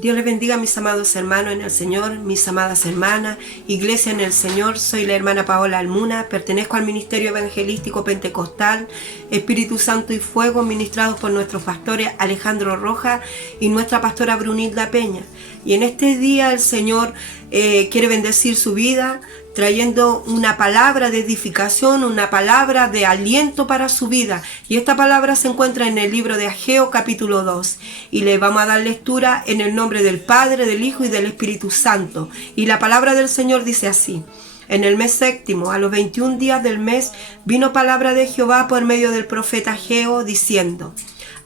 Dios les bendiga, mis amados hermanos en el Señor, mis amadas hermanas, iglesia en el Señor. Soy la hermana Paola Almuna, pertenezco al Ministerio Evangelístico Pentecostal Espíritu Santo y Fuego, ministrados por nuestros pastores Alejandro Rojas y nuestra pastora Brunilda Peña. Y en este día el Señor quiere bendecir su vida, trayendo una palabra de edificación, una palabra de aliento para su vida. Y esta palabra se encuentra en el libro de Ageo capítulo 2. Y le vamos a dar lectura en el nombre del Padre, del Hijo y del Espíritu Santo. Y la palabra del Señor dice así: en el mes séptimo, a los 21 días del mes, vino palabra de Jehová por medio del profeta Ageo, diciendo: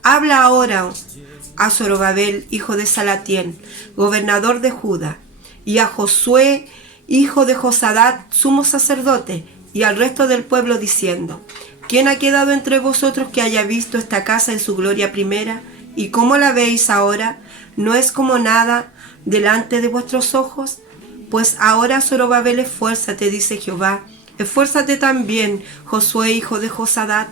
habla ahora a Zorobabel, hijo de Salatiel, gobernador de Judá, y a Josué, hijo de Josadat, sumo sacerdote, y al resto del pueblo, diciendo: ¿quién ha quedado entre vosotros que haya visto esta casa en su gloria primera? ¿Y cómo la veis ahora? ¿No es como nada delante de vuestros ojos? Pues ahora, Zorobabel, esfuérzate, dice Jehová, esfuérzate también, Josué, hijo de Josadat,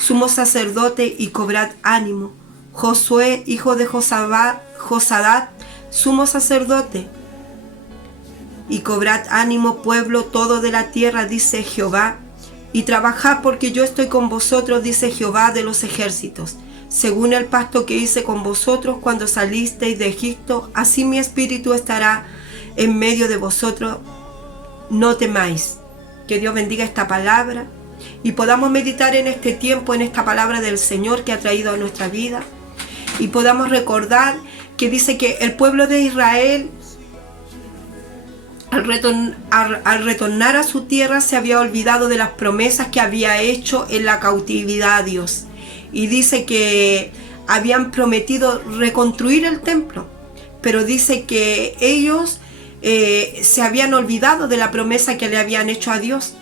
sumo sacerdote, y cobrad ánimo. Josué, hijo de Josadat, sumo sacerdote, y cobrad ánimo, pueblo todo de la tierra, dice Jehová, y trabajad, porque yo estoy con vosotros, dice Jehová de los ejércitos. Según el pacto que hice con vosotros cuando salisteis de Egipto, así mi espíritu estará en medio de vosotros. No temáis. Que Dios bendiga esta palabra y podamos meditar en este tiempo, en esta palabra del Señor que ha traído a nuestra vida, y podamos recordar que dice que el pueblo de Israel, al retornar a su tierra, se había olvidado de las promesas que había hecho en la cautividad a Dios. Y dice que habían prometido reconstruir el templo, pero dice que ellos se habían olvidado de la promesa que le habían hecho a Dios.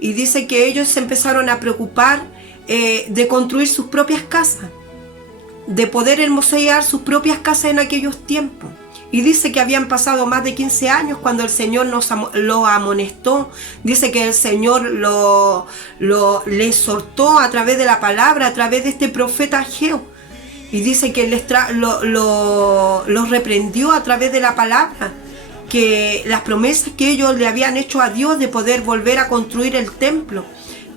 Y dice que ellos se empezaron a preocupar de construir sus propias casas, de poder hermosear sus propias casas en aquellos tiempos. Y dice que habían pasado más de 15 años cuando el Señor lo amonestó. Dice que el Señor le exhortó a través de la palabra, a través de este profeta Ageo. Y dice que los reprendió a través de la palabra, que las promesas que ellos le habían hecho a Dios de poder volver a construir el templo.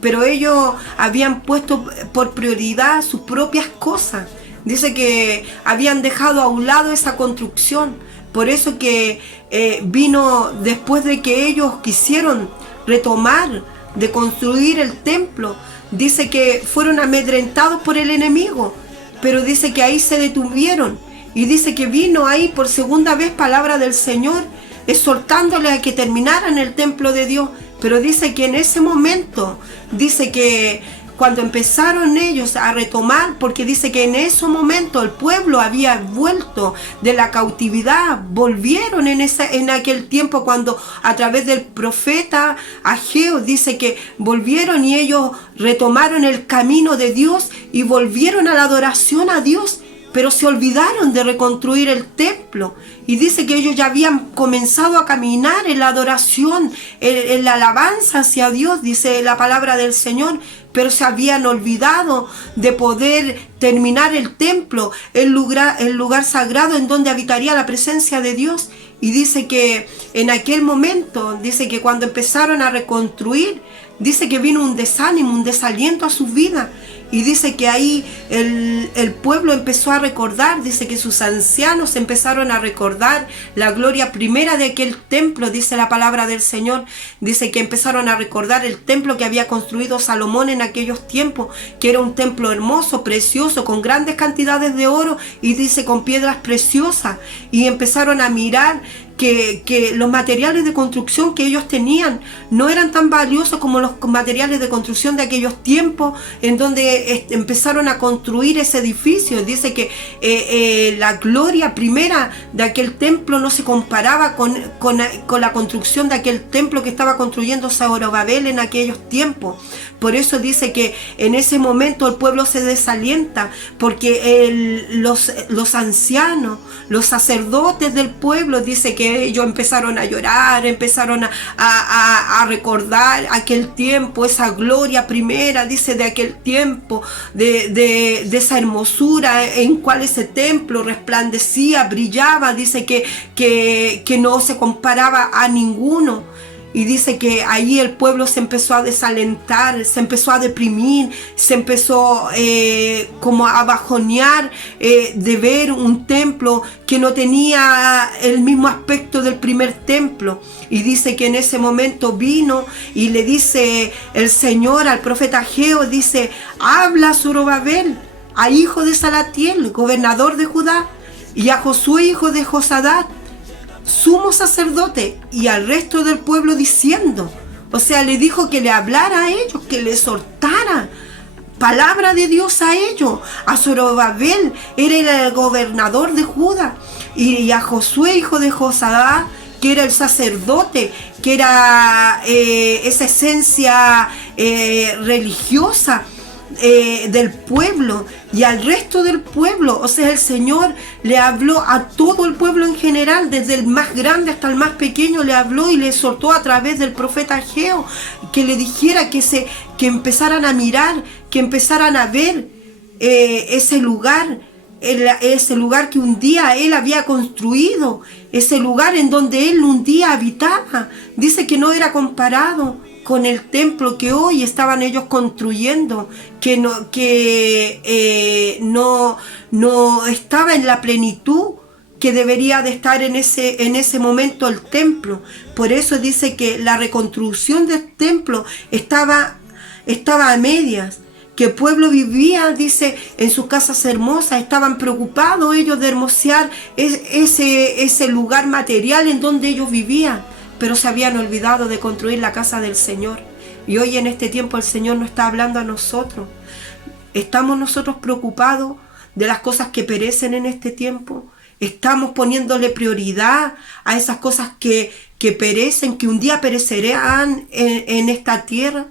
Pero ellos habían puesto por prioridad sus propias cosas. Dice que habían dejado a un lado esa construcción. Por eso que vino después de que ellos quisieron retomar, de construir el templo. Dice que fueron amedrentados por el enemigo, pero dice que ahí se detuvieron. Y dice que vino ahí por segunda vez palabra del Señor, exhortándoles a que terminaran el templo de Dios. Pero dice que en ese momento, dice que cuando empezaron ellos a retomar, porque dice que en ese momento el pueblo había vuelto de la cautividad, volvieron en aquel tiempo cuando a través del profeta Ageo dice que volvieron y ellos retomaron el camino de Dios y volvieron a la adoración a Dios, pero se olvidaron de reconstruir el templo. Y dice que ellos ya habían comenzado a caminar en la adoración, en la alabanza hacia Dios, dice la palabra del Señor, pero se habían olvidado de poder terminar el templo, el lugar sagrado en donde habitaría la presencia de Dios. Y dice que en aquel momento, dice que cuando empezaron a reconstruir, dice que vino un desánimo, un desaliento a sus vidas. Y dice que ahí el pueblo empezó a recordar, dice que sus ancianos empezaron a recordar la gloria primera de aquel templo, dice la palabra del Señor. Dice que empezaron a recordar el templo que había construido Salomón en aquellos tiempos, que era un templo hermoso, precioso, con grandes cantidades de oro, y dice con piedras preciosas. Y empezaron a mirar que los materiales de construcción que ellos tenían no eran tan valiosos como los materiales de construcción de aquellos tiempos, en donde empezaron a construir ese edificio. Dice que la gloria primera de aquel templo no se comparaba con la construcción de aquel templo que estaba construyendo Zorobabel en aquellos tiempos. Por eso dice que en ese momento el pueblo se desalienta, porque los ancianos, los sacerdotes del pueblo, dice que que ellos empezaron a llorar, empezaron a recordar aquel tiempo, esa gloria primera, dice, de aquel tiempo, de esa hermosura en cual ese templo resplandecía, brillaba, dice que no se comparaba a ninguno. Y dice que ahí el pueblo se empezó a desalentar, se empezó a deprimir, se empezó como a bajonear de ver un templo que no tenía el mismo aspecto del primer templo. Y dice que en ese momento vino y le dice el Señor al profeta Ageo, dice, habla a Zorobabel, a hijo de Salatiel, gobernador de Judá, y a Josué, hijo de Josadat, sumo sacerdote, y al resto del pueblo diciendo, o sea, le dijo que le hablara a ellos, que le exhortara palabra de Dios a ellos. A Zorobabel era el gobernador de Judá, y a Josué, hijo de Josadá, que era el sacerdote, que era esa esencia religiosa del pueblo, y al resto del pueblo. O sea, el Señor le habló a todo el pueblo en general, desde el más grande hasta el más pequeño, le habló y le exhortó a través del profeta Ageo, que le dijera que empezaran a mirar, que empezaran a ver ese lugar que un día él había construido, ese lugar en donde él un día habitaba. Dice que no era comparado con el templo que hoy estaban ellos construyendo, que no estaba en la plenitud que debería de estar en ese momento el templo. Por eso dice que la reconstrucción del templo estaba a medias, que el pueblo vivía, dice, en sus casas hermosas, estaban preocupados ellos de hermosear ese lugar material en donde ellos vivían, pero se habían olvidado de construir la casa del Señor. Y hoy en este tiempo el Señor nos está hablando a nosotros. ¿Estamos nosotros preocupados de las cosas que perecen en este tiempo? ¿Estamos poniéndole prioridad a esas cosas que perecen, que un día perecerán en esta tierra?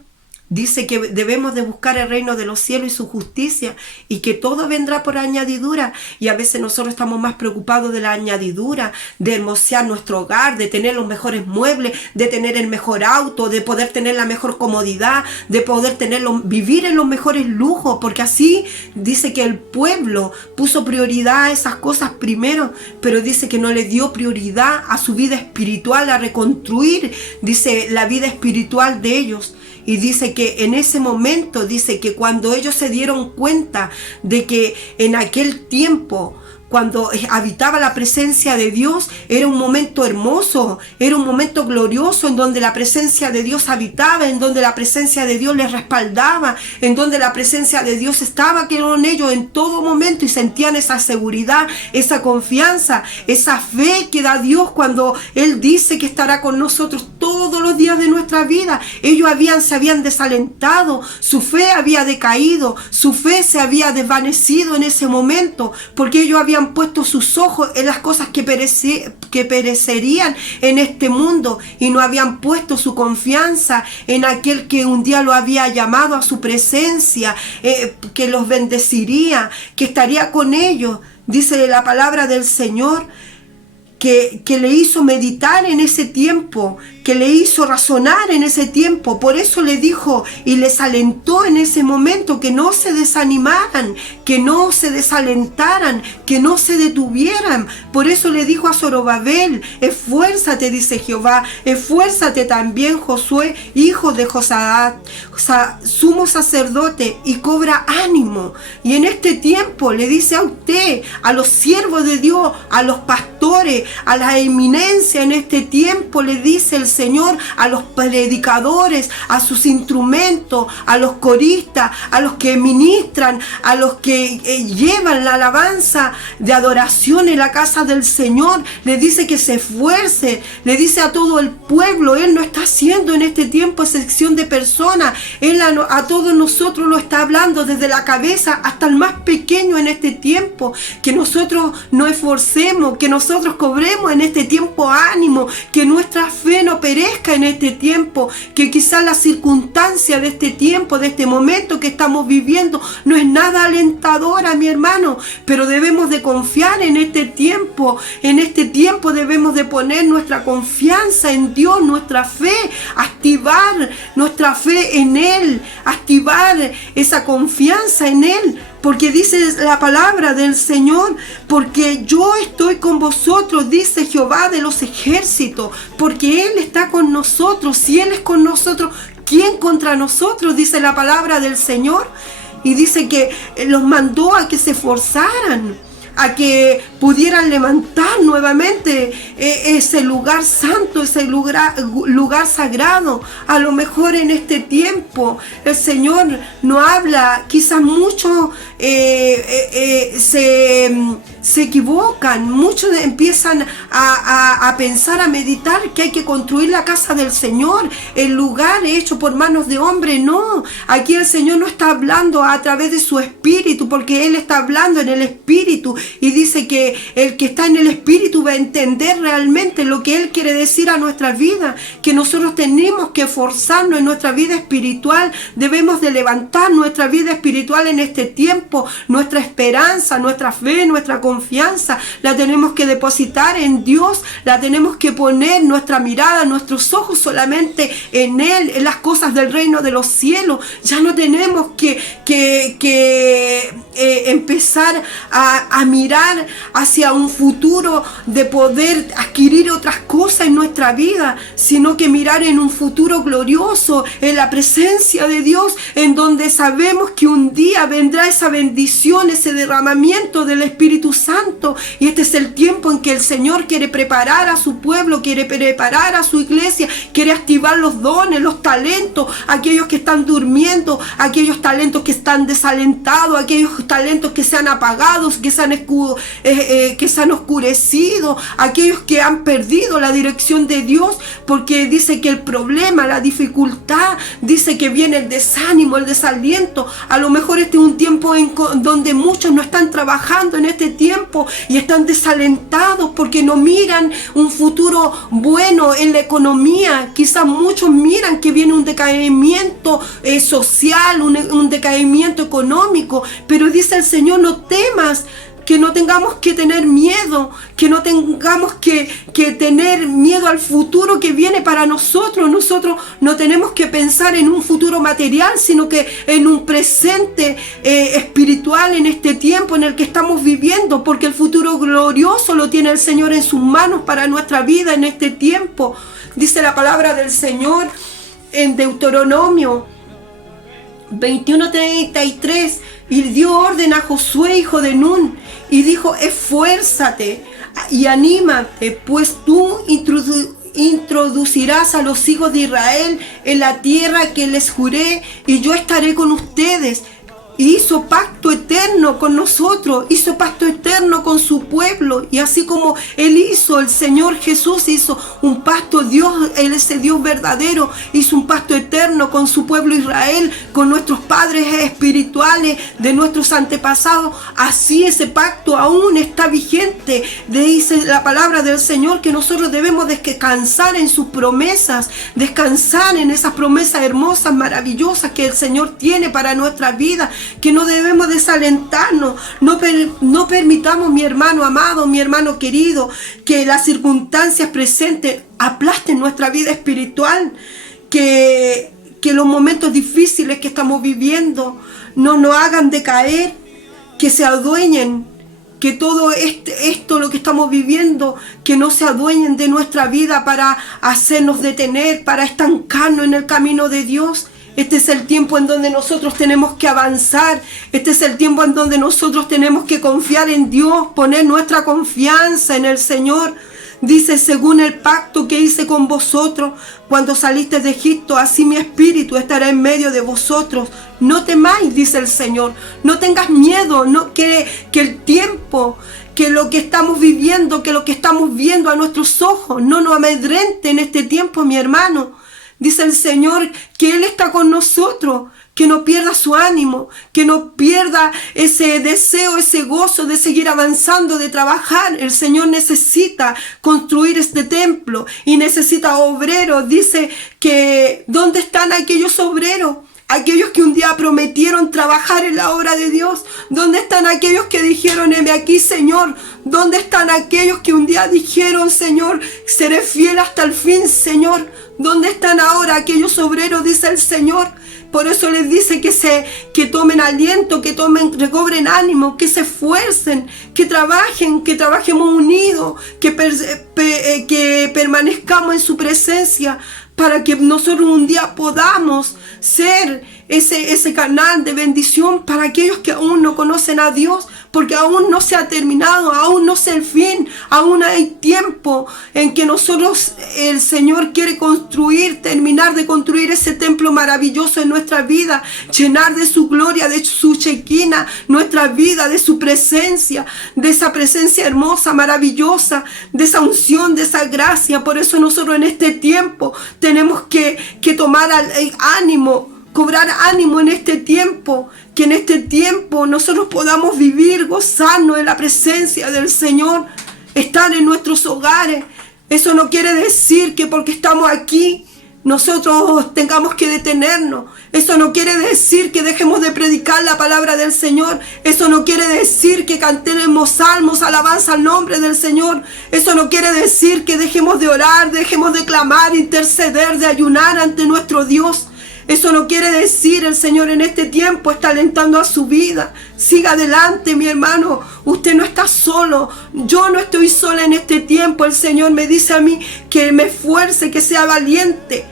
Dice que debemos de buscar el reino de los cielos y su justicia, y que todo vendrá por añadidura. Y a veces nosotros estamos más preocupados de la añadidura, de hermosear nuestro hogar, de tener los mejores muebles, de tener el mejor auto, de poder tener la mejor comodidad, de poder vivir en los mejores lujos, porque así dice que el pueblo puso prioridad a esas cosas primero, pero dice que no le dio prioridad a su vida espiritual, a reconstruir, dice, la vida espiritual de ellos. Y dice que en ese momento, dice que cuando ellos se dieron cuenta de que en aquel tiempo, cuando habitaba la presencia de Dios, era un momento hermoso, era un momento glorioso, en donde la presencia de Dios habitaba, en donde la presencia de Dios les respaldaba, en donde la presencia de Dios estaba con ellos en todo momento, y sentían esa seguridad, esa confianza, esa fe que da Dios cuando Él dice que estará con nosotros todos los días de nuestra vida. Ellos se habían desalentado, su fe había decaído, su fe se había desvanecido en ese momento, porque ellos habían puesto sus ojos en las cosas que perecerían en este mundo, y no habían puesto su confianza en aquel que un día lo había llamado a su presencia, que los bendeciría, que estaría con ellos. Dice la palabra del Señor que le hizo meditar en ese tiempo, que le hizo razonar en ese tiempo. Por eso le dijo y les alentó en ese momento, que no se desanimaran, que no se desalentaran, que no se detuvieran. Por eso le dijo a Zorobabel, esfuérzate, dice Jehová, esfuérzate también, Josué, hijo de Josadat, sumo sacerdote, y cobra ánimo. Y en este tiempo le dice a usted, a los siervos de Dios, a los pastores, a la eminencia, en este tiempo le dice el Señor, a los predicadores, a sus instrumentos, a los coristas, a los que ministran, a los que llevan la alabanza de adoración en la casa del Señor, le dice que se esfuerce, le dice a todo el pueblo. Él no está haciendo en este tiempo excepción de personas, Él a todos nosotros lo está hablando, desde la cabeza hasta el más pequeño en este tiempo, que nosotros nos esforcemos, que nosotros cobremos en este tiempo ánimo, que nuestra fe no no perezca en este tiempo, que quizás la circunstancia de este tiempo, de este momento que estamos viviendo, no es nada alentadora, mi hermano, pero debemos de confiar en este tiempo. En este tiempo debemos de poner nuestra confianza en Dios, nuestra fe, activar nuestra fe en Él, activar esa confianza en Él. Porque dice la palabra del Señor, porque yo estoy con vosotros, dice Jehová de los ejércitos, porque Él está con nosotros. Si Él es con nosotros, ¿quién contra nosotros? Dice la palabra del Señor. Y dice que los mandó a que se esforzaran, a que pudieran levantar nuevamente ese lugar santo, ese lugar sagrado. A lo mejor en este tiempo el Señor no habla, quizás muchos se equivocan, muchos empiezan a pensar, a meditar que hay que construir la casa del Señor, el lugar hecho por manos de hombre. No, aquí el Señor no está hablando a través de su espíritu, porque Él está hablando en el espíritu, y dice que el que está en el espíritu va a entender realmente lo que Él quiere decir a nuestra vida, que nosotros tenemos que esforzarnos en nuestra vida espiritual, debemos de levantar nuestra vida espiritual en este tiempo, nuestra esperanza, nuestra fe, nuestra confianza, la tenemos que depositar en Dios, la tenemos que poner nuestra mirada, nuestros ojos solamente en Él, en las cosas del reino de los cielos. Ya no tenemos que empezar a mirar hacia un futuro de poder adquirir otras cosas en nuestra vida, sino que mirar en un futuro glorioso, en la presencia de Dios, en donde sabemos que un día vendrá esa bendición, ese derramamiento del Espíritu Santo. Y este es el tiempo en que el Señor quiere preparar a su pueblo, quiere preparar a su iglesia, quiere activar los dones, los talentos, aquellos que están durmiendo, aquellos talentos que están desalentados, aquellos talentos que se han apagado, que se han oscurecido, aquellos que han perdido la dirección de Dios, porque dice que el problema, la dificultad, dice que viene el desánimo, el desaliento. A lo mejor este es un tiempo donde muchos no están trabajando en este tiempo y están desalentados porque no miran un futuro bueno en la economía. Quizás muchos miran que viene un decaimiento social, un decaimiento económico, pero dice el Señor: no temas, que no tengamos que tener miedo, que no tengamos que tener miedo al futuro que viene para nosotros. Nosotros no tenemos que pensar en un futuro material, sino que en un presente espiritual en este tiempo en el que estamos viviendo, porque el futuro glorioso lo tiene el Señor en sus manos para nuestra vida en este tiempo. Dice la palabra del Señor en Deuteronomio 21:33, y dio orden a Josué, hijo de Nun, y dijo: esfuérzate y anímate, pues tú introducirás a los hijos de Israel en la tierra que les juré, y yo estaré con ustedes. Y hizo pacto eterno con nosotros, hizo pacto eterno con su pueblo. Y así como Él hizo, el Señor Jesús hizo un pacto, Dios, Él es el Dios verdadero, hizo un pacto eterno con su pueblo Israel, con nuestros padres espirituales, de nuestros antepasados. Así ese pacto aún está vigente. Dice la palabra del Señor que nosotros debemos descansar en sus promesas, descansar en esas promesas hermosas, maravillosas que el Señor tiene para nuestra vida, que no debemos desalentarnos. No permitamos, mi hermano amado, mi hermano querido, que las circunstancias presentes aplasten nuestra vida espiritual, que los momentos difíciles que estamos viviendo no nos hagan decaer, que se adueñen, que todo esto lo que estamos viviendo, que no se adueñen de nuestra vida para hacernos detener, para estancarnos en el camino de Dios. Este es el tiempo en donde nosotros tenemos que avanzar. Este es el tiempo en donde nosotros tenemos que confiar en Dios, poner nuestra confianza en el Señor. Dice: según el pacto que hice con vosotros cuando salisteis de Egipto, así mi espíritu estará en medio de vosotros. No temáis, dice el Señor. No tengas miedo, que el tiempo, que lo que estamos viviendo, que lo que estamos viendo a nuestros ojos, no nos amedrente en este tiempo, mi hermano. Dice el Señor que Él está con nosotros, que no pierda su ánimo, que no pierda ese deseo, ese gozo de seguir avanzando, de trabajar. El Señor necesita construir este templo y necesita obreros. Dice que ¿dónde están aquellos obreros? Aquellos que un día prometieron trabajar en la obra de Dios. ¿Dónde están aquellos que dijeron, heme aquí, Señor? ¿Dónde están aquellos que un día dijeron, Señor, seré fiel hasta el fin, Señor? ¿Dónde están ahora aquellos obreros? Dice el Señor. Por eso les dice que tomen aliento, recobren ánimo, que se esfuercen, que trabajemos unidos, que permanezcamos en su presencia, para que nosotros un día podamos ser ese canal de bendición para aquellos que aún no conocen a Dios, porque aún no se ha terminado, aún no es el fin, aún hay tiempo en que nosotros, el Señor quiere terminar de construir ese templo maravilloso en nuestra vida, llenar de su gloria, de su Shekinah, nuestra vida, de su presencia, de esa presencia hermosa, maravillosa, de esa unción, de esa gracia. Por eso nosotros en este tiempo tenemos que tomar ánimo, cobrar ánimo en este tiempo, que en este tiempo nosotros podamos vivir, gozarnos en la presencia del Señor, estar en nuestros hogares. Eso no quiere decir que porque estamos aquí nosotros tengamos que detenernos. Eso no quiere decir que dejemos de predicar la palabra del Señor. Eso no quiere decir que cantemos salmos, alabanza al nombre del Señor. Eso no quiere decir que dejemos de orar, dejemos de clamar, interceder, de ayunar ante nuestro Dios. Eso no quiere decir, el Señor en este tiempo está alentando a su vida. Siga adelante, mi hermano. Usted no está solo. Yo no estoy sola en este tiempo. El Señor me dice a mí que me esfuerce, que sea valiente,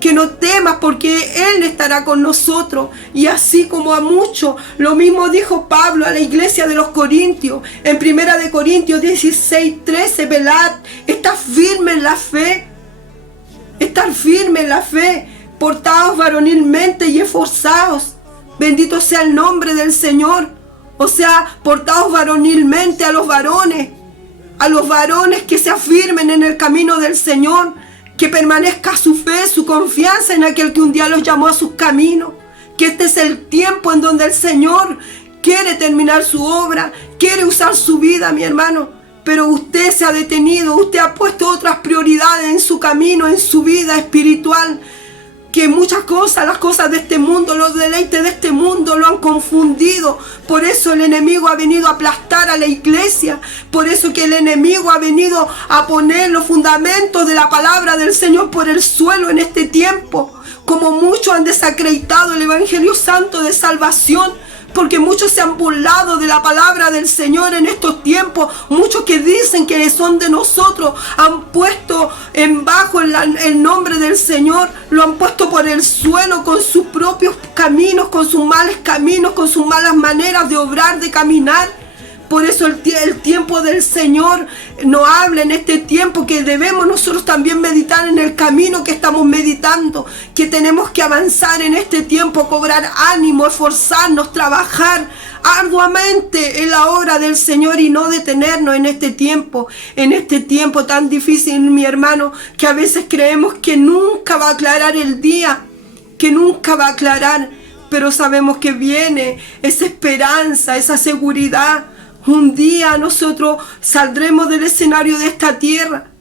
que no temas, porque Él estará con nosotros. Y así como a muchos, lo mismo dijo Pablo a la iglesia de los Corintios. En 1 Corintios 16:13, velad, estad firme en la fe. Estar firme en la fe. Portaos varonilmente y esforzaos. Bendito sea el nombre del Señor. O sea, portaos varonilmente a los varones que se afirmen en el camino del Señor, que permanezca su fe, su confianza en aquel que un día los llamó a sus caminos. Que este es el tiempo en donde el Señor quiere terminar su obra, quiere usar su vida, mi hermano. Pero usted se ha detenido, usted ha puesto otras prioridades en su camino, en su vida espiritual, que muchas cosas, las cosas de este mundo, los deleites de este mundo lo han confundido. Por eso el enemigo ha venido a aplastar a la iglesia. Por eso que el enemigo ha venido a poner los fundamentos de la palabra del Señor por el suelo en este tiempo. Como muchos han desacreditado el Evangelio Santo de salvación, porque muchos se han burlado de la palabra del Señor en estos tiempos. Muchos que dicen que son de nosotros han puesto en bajo el nombre del Señor, lo han puesto por el suelo con sus propios caminos, con sus malos caminos, con sus malas maneras de obrar, de caminar. Por eso el tiempo del Señor nos habla en este tiempo que debemos nosotros también meditar en el camino que estamos meditando, que tenemos que avanzar en este tiempo, cobrar ánimo, esforzarnos, trabajar arduamente en la obra del Señor y no detenernos en este tiempo tan difícil, mi hermano, que a veces creemos que nunca va a aclarar el día, que nunca va a aclarar, pero sabemos que viene esa esperanza, esa seguridad. Un día nosotros saldremos del escenario de esta tierra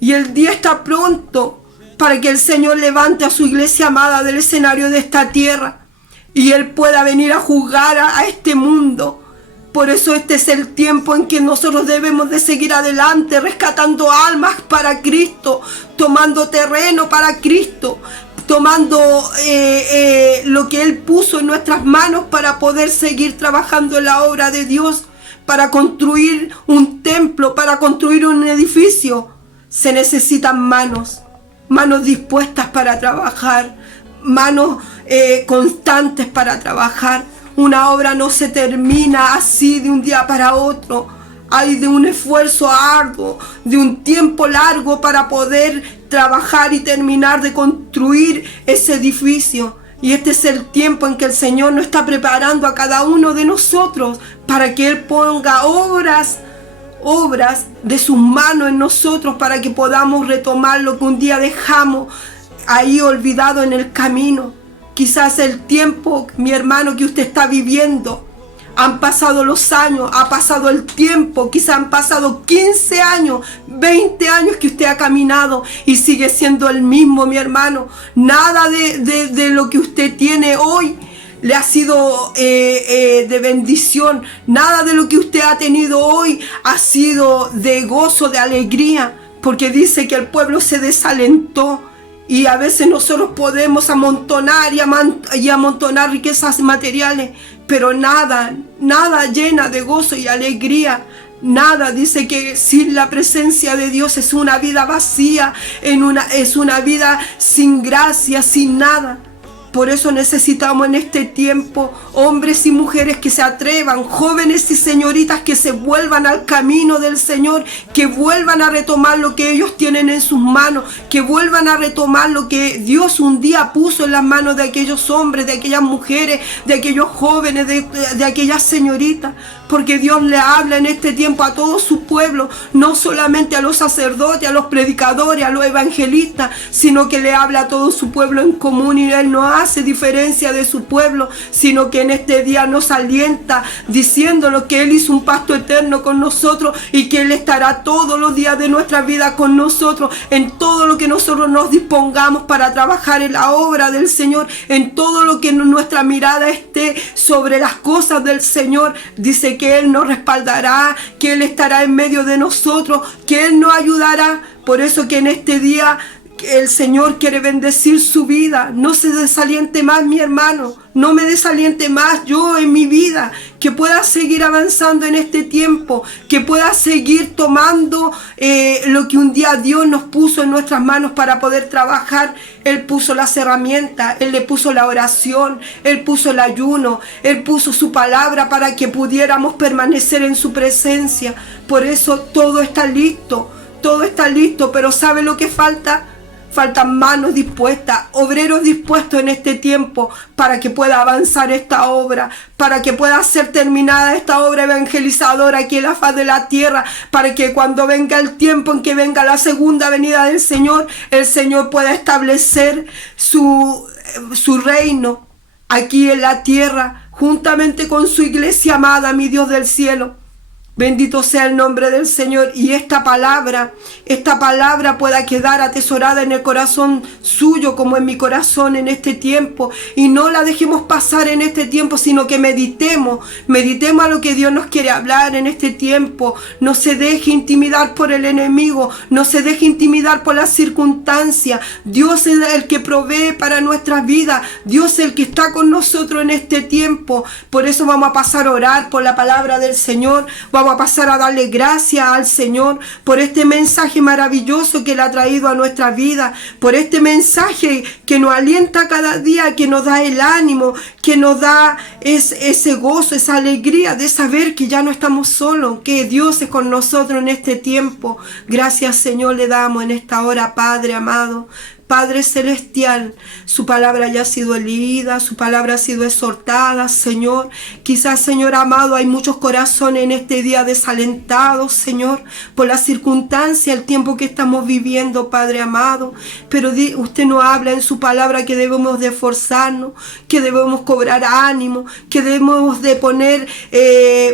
y el día está pronto para que el Señor levante a su iglesia amada del escenario de esta tierra y Él pueda venir a juzgar a este mundo. Por eso este es el tiempo en que nosotros debemos de seguir adelante, rescatando almas para Cristo, tomando terreno para Cristo, tomando lo que Él puso en nuestras manos para poder seguir trabajando en la obra de Dios. Para construir un templo, para construir un edificio, se necesitan manos dispuestas para trabajar, manos constantes para trabajar. Una obra no se termina así de un día para otro. Hay de un esfuerzo arduo, de un tiempo largo para poder trabajar y terminar de construir ese edificio. Y este es el tiempo en que el Señor nos está preparando a cada uno de nosotros para que Él ponga obras de sus manos en nosotros, para que podamos retomar lo que un día dejamos ahí olvidado en el camino. Quizás el tiempo, mi hermano, que usted está viviendo, han pasado los años, ha pasado el tiempo, quizás han pasado 15 años, 20 años que usted ha caminado y sigue siendo el mismo, mi hermano. Nada de lo que usted tiene hoy le ha sido de bendición. Nada de lo que usted ha tenido hoy ha sido de gozo, de alegría, porque dice que el pueblo se desalentó. Y a veces nosotros podemos amontonar y amontonar riquezas materiales, pero nada llena de gozo y alegría. Nada, dice que sin la presencia de Dios es una vida vacía, es una vida sin gracia, sin nada. Por eso necesitamos en este tiempo hombres y mujeres que se atrevan, jóvenes y señoritas que se vuelvan al camino del Señor, que vuelvan a retomar lo que ellos tienen en sus manos, que vuelvan a retomar lo que Dios un día puso en las manos de aquellos hombres, de aquellas mujeres, de aquellos jóvenes, de aquellas señoritas. Porque Dios le habla en este tiempo a todo su pueblo, no solamente a los sacerdotes, a los predicadores, a los evangelistas, sino que le habla a todo su pueblo en común, y Él no hace diferencia de su pueblo, sino que en este día nos alienta diciéndonos que Él hizo un pacto eterno con nosotros y que Él estará todos los días de nuestra vida con nosotros, en todo lo que nosotros nos dispongamos para trabajar en la obra del Señor, en todo lo que nuestra mirada esté sobre las cosas del Señor. Dice que Él nos respaldará, que Él estará en medio de nosotros, que Él nos ayudará. Por eso que en este día el Señor quiere bendecir su vida. No se desaliente más, mi hermano. No me desaliente más yo en mi vida. Que pueda seguir avanzando en este tiempo. Que pueda seguir tomando lo que un día Dios nos puso en nuestras manos para poder trabajar. Él puso las herramientas. Él le puso la oración. Él puso el ayuno. Él puso su palabra para que pudiéramos permanecer en su presencia. Por eso todo está listo. Todo está listo. Pero ¿sabe lo que falta? Faltan manos dispuestas, obreros dispuestos en este tiempo para que pueda avanzar esta obra, para que pueda ser terminada esta obra evangelizadora aquí en la faz de la tierra, para que cuando venga el tiempo en que venga la segunda venida del Señor, el Señor pueda establecer su reino aquí en la tierra, juntamente con su iglesia amada, mi Dios del cielo. Bendito sea el nombre del Señor, y esta palabra pueda quedar atesorada en el corazón suyo como en mi corazón en este tiempo, y no la dejemos pasar en este tiempo, sino que meditemos a lo que Dios nos quiere hablar en este tiempo. No se deje intimidar por el enemigo, no se deje intimidar por las circunstancias. Dios es el que provee para nuestras vidas, Dios es el que está con nosotros en este tiempo. Por eso vamos a pasar a orar por la palabra del Señor, vamos a pasar a darle gracias al Señor por este mensaje maravilloso que Él ha traído a nuestra vida, por este mensaje que nos alienta cada día, que nos da el ánimo, que nos da ese gozo, esa alegría de saber que ya no estamos solos, que Dios es con nosotros en este tiempo. Gracias, Señor, le damos en esta hora, Padre amado. Padre celestial, su palabra ya ha sido leída, su palabra ha sido exhortada, Señor. Quizás, Señor amado, hay muchos corazones en este día desalentados, Señor, por la circunstancia, el tiempo que estamos viviendo, Padre amado. Pero usted nos habla en su palabra que debemos de esforzarnos, que debemos cobrar ánimo, que debemos de poner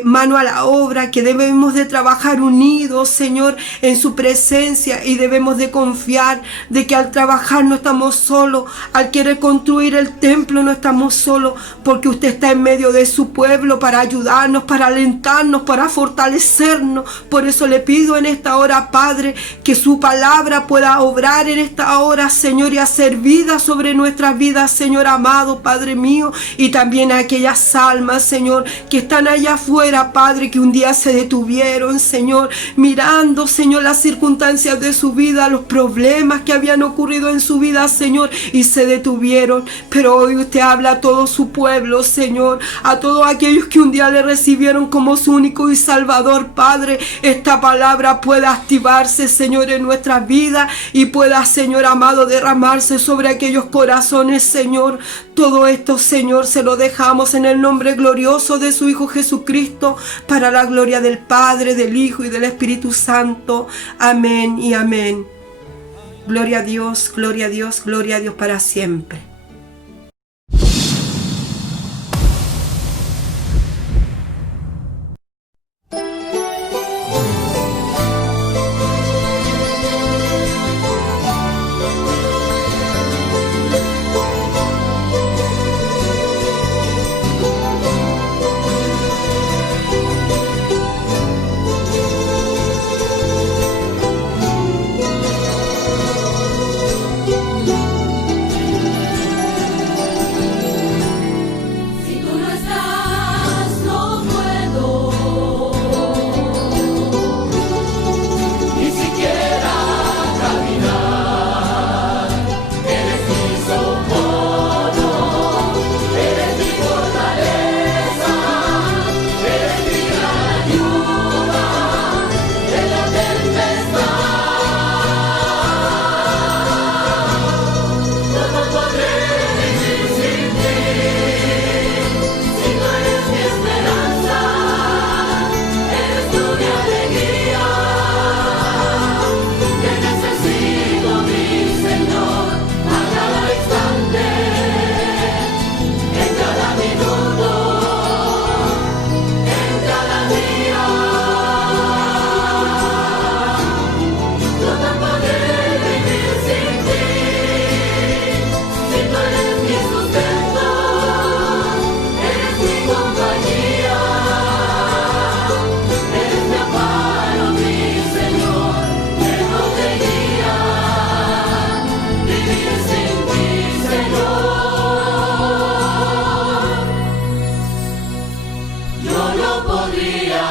mano a la obra, que debemos de trabajar unidos, Señor, en su presencia, y debemos de confiar de que al trabajar no estamos solos, al querer construir el templo no estamos solos, porque usted está en medio de su pueblo para ayudarnos, para alentarnos, para fortalecernos. Por eso le pido en esta hora, Padre, que su palabra pueda obrar en esta hora, Señor, y hacer vida sobre nuestras vidas, Señor amado, Padre mío, y también a aquellas almas, Señor, que están allá afuera, Padre, que un día se detuvieron, Señor, mirando, Señor, las circunstancias de su vida, los problemas que habían ocurrido en su vida, Señor, y se detuvieron. Pero hoy usted habla a todo su pueblo, Señor, a todos aquellos que un día le recibieron como su único y salvador, Padre. Esta palabra pueda activarse, Señor, en nuestras vidas, y pueda, Señor amado, derramarse sobre aquellos corazones, Señor. Todo esto, Señor, se lo dejamos en el nombre glorioso de su Hijo Jesucristo, para la gloria del Padre, del Hijo y del Espíritu Santo. Amén y amén. Gloria a Dios, gloria a Dios, gloria a Dios para siempre. podría